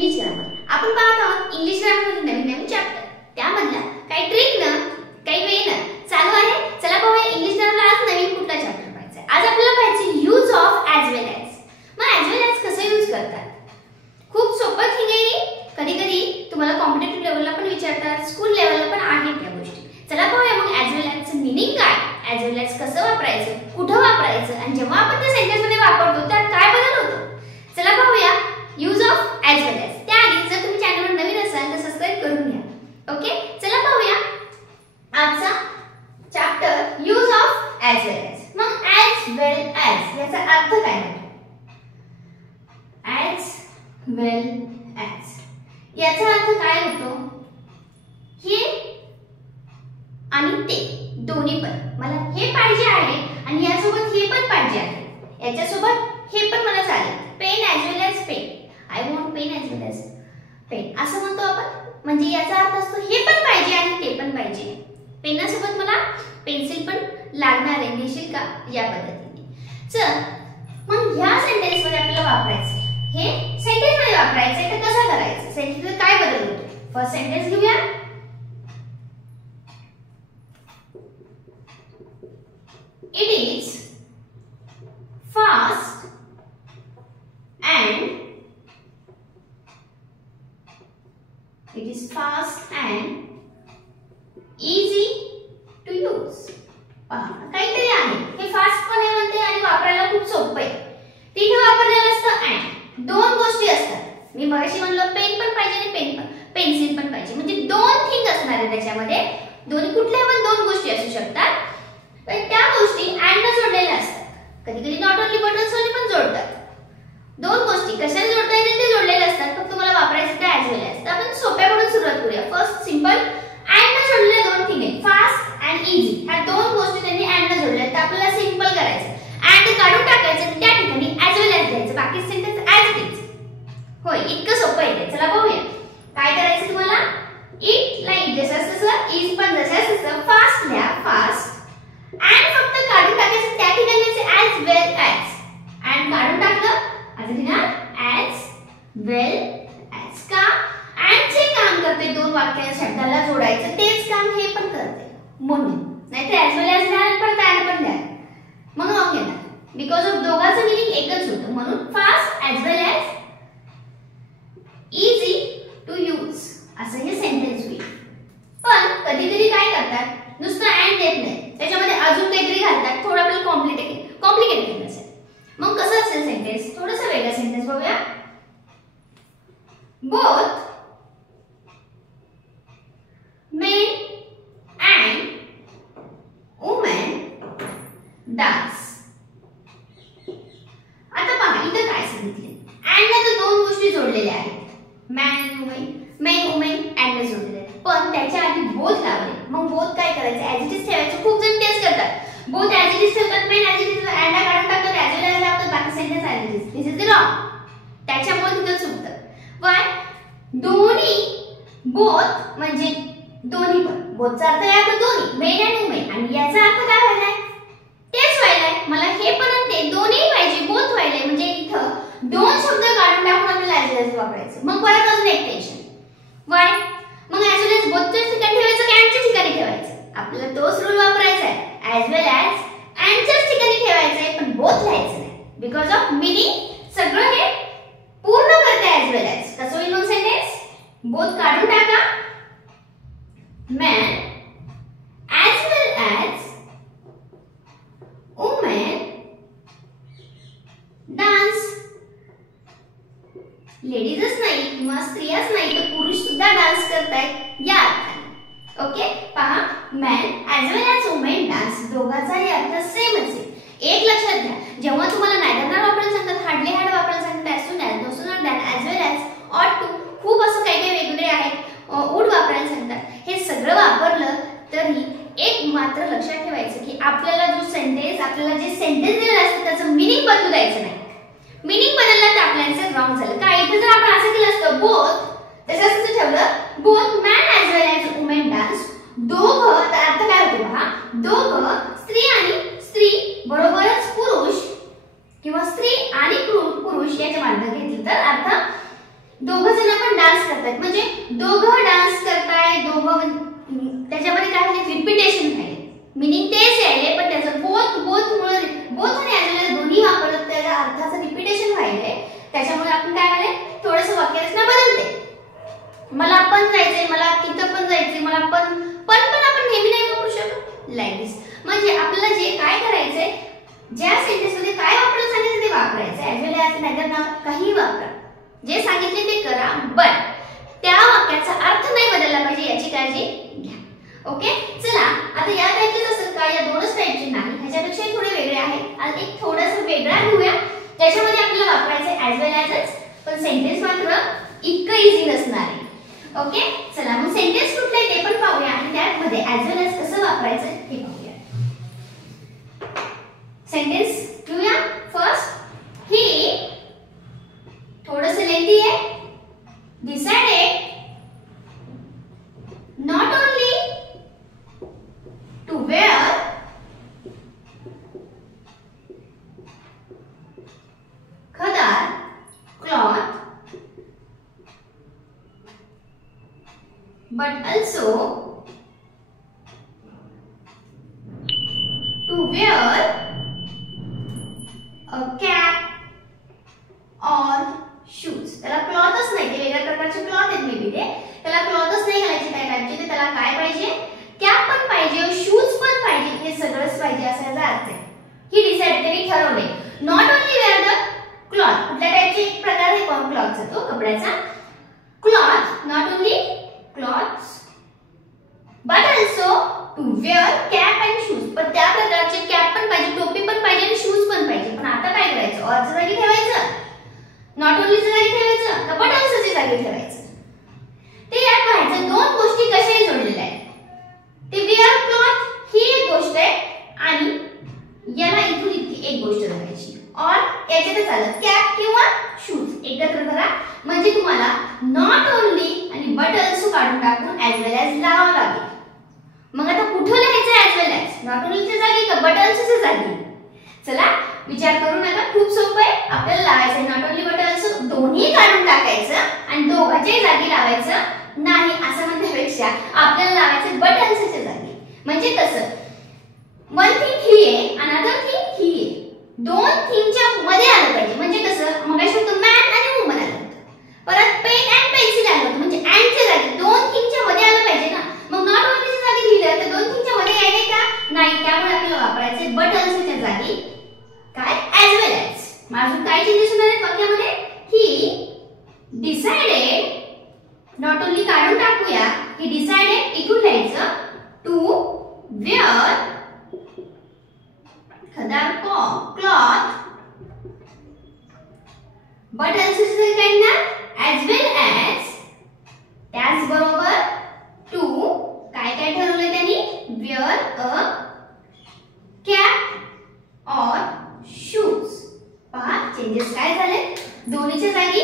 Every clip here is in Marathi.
English grammar. आपण पाहत आहोत इंग्लिश ग्रामर नवीन नवीन चॅप्टर. त्यामधला काही ट्रिक ना काही वे ना चालू आहे. चला पाहूया इंग्लिश ग्रामरला आज नवीन कुठला चॅप्टर पाहायचा. आज आपल्याला पाहायचे use of as well as. मग ॲज वेल ॲज कसं यूज करतात. खूप सोपं थिंग आहे. कधी कधी तुम्हाला कॉम्पिटिटिव्ह लेवलला पण विचारतात, स्कूल लेवलला पण आहेत त्या गोष्टी. चला पाहूया मग ॲज वेल ॲजचं मीनिंग काय, ॲज वेल ॲज कसं वापरायचं, कुठं वापरायचं आणि जेव्हा आपण ते सेंटेन्समध्ये वापरतो त्यात काय बदल होतो. चला पाहूया use of as well as. त्याआधी जर तुम्ही चॅनलवर नवीन असाल तर सबस्क्राइब करून घ्या. ओके, चला पाहूया आजचा chapter use of as well as. मग ॲज वेल ॲज याचा अर्थ काय होतो. ॲज वेल ॲज याचा अर्थ काय होतो. हे आणि ते दोन्ही पण मला हे पाहिजे आहे आणि यासोबत हे पण पाहिजे आहे. याच्यासोबत हे पण मला चालेल. Pen as well as pen. I want pen as well as pen असं म्हणतो आपण. म्हणजे याचा अर्थ असतो हे पण पाहिजे आणि ते पण पाहिजे. पेनासोबत मला पेन्सिल पण लागणार आहे, देशील का, या पद्धतीने. चल मग ह्या सेंटेन्स मध्ये आपल्याला वापरायचं हे सेंटेन्स मध्ये वापरायचं तर कसं करायचं, सेंटेन्स मध्ये काय बदल होतो. फर्स्ट सेंटेन्स घेऊया. It is fast and easy to use. पहा काहीतरी आहे हे फास्ट पण आहे म्हणते आणि वापरायला खूप सोपं आहे. तिथे वापरलेलं असतं अँड. दोन गोष्टी असतात. मी मगाशी म्हणलं पेन पण पाहिजे आणि पेन्सिल पण पाहिजे. म्हणजे दोन थिंग असणार आहे त्याच्यामध्ये. दोन्ही कुठल्या पण दोन गोष्टी असू शकतात. पण त्या गोष्टी अँड ने जोडलेल्या असतात. कधी कधी नॉट ओन्ली बट ऑल्सो पण जोडतात. दोन गोष्टी कशाने जोडता येतील ते जोडलेले असतात. फक्त तुम्हाला वापरायचं ते ॲज वेल ॲज. तर आपण सोप्याकडून सुरुवात करूया. फर्स्ट सिंपल अँड ने जोडलेले दोन थिंग आहेत. फास्ट अँड इझी ह्या दोन गोष्टी त्यांनी अँड ने जोडल्या. तर आपल्याला सिंपल करायचं. अँड काढून टाकायचं त्या ठिकाणी ॲज वेल ॲज द्यायचं. बाकी सेंटेन्स ॲज इट इज. होय, इतकं सोपं आहे. चला पाहूया काय करायचं तुम्हाला. इट ला इट जसं तसं, इज पण जसं तसं, फास्ट लिहा फास्ट. अँड फक्त काढून टाकायचं त्या ठिकाणी ॲज वेल ॲज. अँड काढून टाकलं आता लिहा ॲज वेल ॲज. का अँड जे काम करते दोन वाक्य शब्दाला जोडायचं तेच काम हे पण करते म्हणून. नाहीतर ॲज वेल ॲज द्या पण ॲड पण द्या मग रॉंग येणार. बिकॉज ऑफ दोघांचं मीनिंग एकच होतं. म्हणून fast as well as easy to use असं हे सेंटेन्स होईल. पण कधी कधी काय करतात नुसतं अँड देत नाही, त्याच्यामध्ये अजून काहीतरी घालतात. थोडं आपल्याला कॉम्प्लिकेट केलं असेल. मग कसं असेल सेंटेन्स. थोडंसं वेगळं सेंटेन्स बघूया. Both men and women dance. आता पहा इथं काय सांगितले. अँड ने दोन गोष्टी जोडलेल्या आहेत. मेन वुमेन अँड ने जोडलेले आहेत. पण त्याच्या आधी बोथ लावले. मग बोथ काय करायचं ॲज इट इज ठेवायचं. खूप जण तेच करतात. बोथ ॲज इट इज ठेवतात. Main as it is and काढून टाकतात. ॲज वेल ॲज लावतात. बाकी sentence as it is. This is the wrong. त्याच्यामुळे तिथं चुकतं. वाय दोन्ही बोथ म्हणजे दोन्ही पण. बोथचा अर्थ आहे आता दोन्ही मेन अँड वुमेन आणि याचा अर्थ काय व्हायलाय तेच व्हायलाय. मला हे पण आणि ते दोन्ही पाहिजे. बोथ व्हायलाय म्हणजे इथं दोन शब्द काढून टाकून आपल्याला ॲज वेल ॲज वापरायचं. मग परत अजून एक टेन्शन. वाय मग ॲज वेल ॲज बोथच्या ठिकाणी ठेवायचं की अँडच्या ठिकाणी ठेवायचं. आपल्याला तोच रूल वापरायचा आहे. ॲज वेल ॲज अँडच्याच ठिकाणी ठेवायचं आहे पण बोथ लिहायचं नाही. बिकॉज ऑफ मीनिंग सगळं हे पूर्ण करते ॲज वेल ॲज. कसं होईल मग सेंटेन्स. बोथ काढून टाका. men as well as women dance. लेडीजच नाही किंवा स्त्रियाच नाही तर पुरुष सुद्धा डान्स करतायत या अर्थाने. ओके पहा men as well as women dance दोघांचाही अर्थ सेम असेल. एक लक्षात घ्या जेव्हा तुम्हाला नायदर नॉट वापरायला सांगतात, हार्डली हॅड वापरायला सांगतात, as soon as, no sooner than, as well as, ought to खूप असं काही काही वेगवेगळे आहेत. वुड वापरायला सांगतात. हे सगळं वापरलं तरी एक मात्र लक्षात ठेवायचं की आपल्याला जो सेंटेन्स आपल्याला जे सेंटेन्स दिलेलं असतं त्याचं मीनिंग बदलू द्यायचं नाही. मीनिंग बदललं तर आपल्याचं रॉंग झालं. काय इथे जर आपण असं केलं असतं बोथ तसंच ठेवलं both man as well as women dance. दोघं तर अर्थ काय होतो पहा. दोघं स्त्री आणि स्त्री बरोबरच पुरुष किंवा स्त्री आणि पुरुष याच्या मार्ग घेतलं तर अर्थ दोघं जण पण डान्स करतात, म्हणजे दोघं डान्स करताय, दोघं त्याच्यामध्ये काय होते रिपिटेशन आहे, मीनिंग तेच यायले पण त्याचं बोथ आणि दोन्ही वापरलं त्याच्या अर्थाचं रिपिटेशन व्हायले, त्याच्यामुळे आपण काय झाले थोडंसं वाक्यरचना बदलते. मला पण जायचंय, मला तिथं पण जायचंय, मला पण आपण नेहमी नाही वापरू शकत लाईक दिस. म्हणजे आपल्याला जे काय करायचंय, ज्या सेंटेन्स मध्ये काय वापरायचं सांगितलं ते वापरायचं, ऍज वेल ऍज नाहीतर ना काही वापरा, जे सांगितले ते करा, बट त्या वाक्याचा अर्थ नाही बदलला पाहिजे याची काळजी घ्या. ओके, चला आता या टाइपचे असेल का, या दोनच टाइपचे नाही, ह्याच्यापेक्षा थोडे वेगळे आहेत. आता एक थोडंसं वेगळा घेऊया, त्याच्यामध्ये आपल्याला वापरायचं ऍज वेल ऍजच, पण सेंटेन्स मात्र इतकं इझी नसणार आहे. ओके, चला मग सेंटेन्स कुठले आहे ते पण पाहूया आणि त्यामध्ये ऍज वेल ऍज कसं वापरायचं हे पाहूया. सेंटेन्स घेऊया. फर्स्ट, ही थोडंसं लेंथी आहे. Decided not only to wear khadar cloth but also to wear a cap or shoes. त्याला क्लॉथच नाही, ते वेगळ्या प्रकारचे क्लॉथ आहेत मे बी, त्याला क्लॉथच नाही घालायचे काय टाइपचे, ते त्याला काय पाहिजे, कॅप पण पाहिजे, शूज पण पाहिजे, हे सगळंच पाहिजे असा याचा अर्थ आहे. ही डिसाइड त्यांनी ठरवले. Not only wear the cloth, कुठल्या टाइपचे एक प्रकार आहे क्लॉथचा, तो कपड्याचा cloth, not only clothes but also to wear cap and shoes, पण त्या प्रकारचे कॅप पण पाहिजे, टोपी पण पाहिजे आणि शूज पण पाहिजे. पण आता काय करायचं, ऑरच्या जागी ठेवायचं, नॉट ओनलीच्या जागी ठेवायचं का बट ऑल्सोच्या जागी ठेवायचं, ते यात पाहायचं. दोन गोष्टी कशाही जोडलेल्या आहेत, ते वेअर क्लॉथ ही एक गोष्ट आहे आणि याला इथून इतकी एक गोष्ट धरायची, और याच्यातच आलं कॅप किंवा शूज एकत्र धरा, म्हणजे तुम्हाला नॉट ओनली आणि बट ऑल्सो काढून टाकून ऍज वेल ऍज लावावं लागेल. मग आता कुठं लिहायचं ऍज वेल ऍज, नॉट ओनलीच्या जागी का बट ऑल्सोच्या जागी? चला विचार करू नका, खूप सोपं आहे. आपल्याला लावायचं नॉट ओनली बट ऑल्सो, दोन्ही काढून टाकायचं आणि दोघांच्याही जागी लावायचं नाही असं म्हणण्यापेक्षा आपल्याला लावायचं बट ऑल्सोच्या जागी. म्हणजे कसं, वन थिंग ही आहे, अनदर थिंग ही आहे, दोन थिंगच्या मध्ये आलं पाहिजे. म्हणजे कसं, मगाशी होतं मॅन आणि वुमन आलं होतं, परत पेन अँड पेन्सिल आलं होतं, म्हणजे अँडच्या जागी दोन थिंगच्या मध्ये आलं पाहिजे ना. मग नॉट ओनलीच्या जागी लिहिलं तर दोन थिंगच्या मध्ये यायले का नाही, त्यामुळे आपल्याला वापरायचं बट ऑल्सोच्या जागी काय ऍज वेल ऍज. अजून काय चेंजेस होणार आहेत वाक्यामध्ये, ही डिसाइडेड, नॉट ओनली काढून टाकूया, ही डिसाइडेड इथून लिहायचं टू वेअर खदार क्लॉथ बट ऑल्सो काय ना ऍज वेल ऍज, त्याचबरोबर टू काय काय ठरवलं त्यांनी, वेअर अ कॅप और शूज. पहा चेंजेस काय झाले, दोन्हीच्या जागी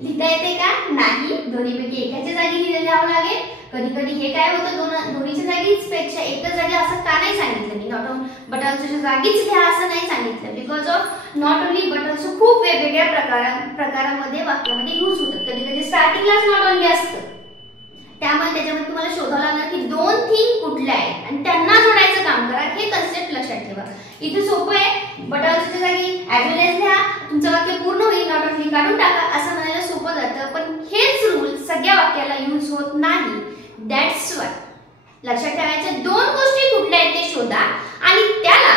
लिहिता येते का नाही, दोन्हीपैकी एकाच्या जागी लिहावं लागेल. कधी कधी हे काय होतं, दोन्हीच्या जागीच पेक्षा एकच जागी असं का नाही सांगितलं मी, नॉट ओनली बट ऑल्सोच्या जागीच लिहा असं नाही सांगितलं, because of not only but also खूप वेगवेगळ्या प्रकारामध्ये वाक्यामध्ये यूज होतात. कधी कधी स्टार्टिंगलाच नॉट ओनली असतं, त्यामुळे त्याच्यामध्ये तुम्हाला शोधावं लागणार की दोन थिंग कुठल्या आहेत आणि त्यांना जोडायचं काम करा. हे कन्सेप्ट लक्षात ठेवा. इथे सोपं आहे, बट ऑल्सोच्या जागी ऍज वेल ऍज लिहा, तुमचं वाक्य पूर्ण होईल, नॉट ओनली काढून टाका असं म्हणायला सोपं जातं, पण हेच रूल सगळ्या वाक्याला यूज होत नाही. दॅट्स वाय लक्षात ठेवायचं, दोन गोष्टी कुठल्या आहेत ते शोधा आणि त्याला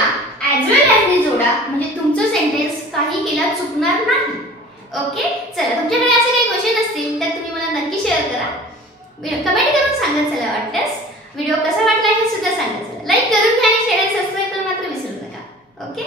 ऍज वेल ऍज ने जोडा, म्हणजे तुमचं सेंटेन्स काही केला चुकणार नाही. ओके, चला तुमच्याकडे असे काही क्वेश्चन असतील तर तुम्ही मला नक्की शेअर करा, कमेंट करून सांगा. चला वाटल्यास व्हिडिओ कसा वाटला हे सुद्धा सांगा. चला लाईक करून घ्या आणि शेअर आणि सबस्क्राइब करून मात्र विसरू नका. ओके.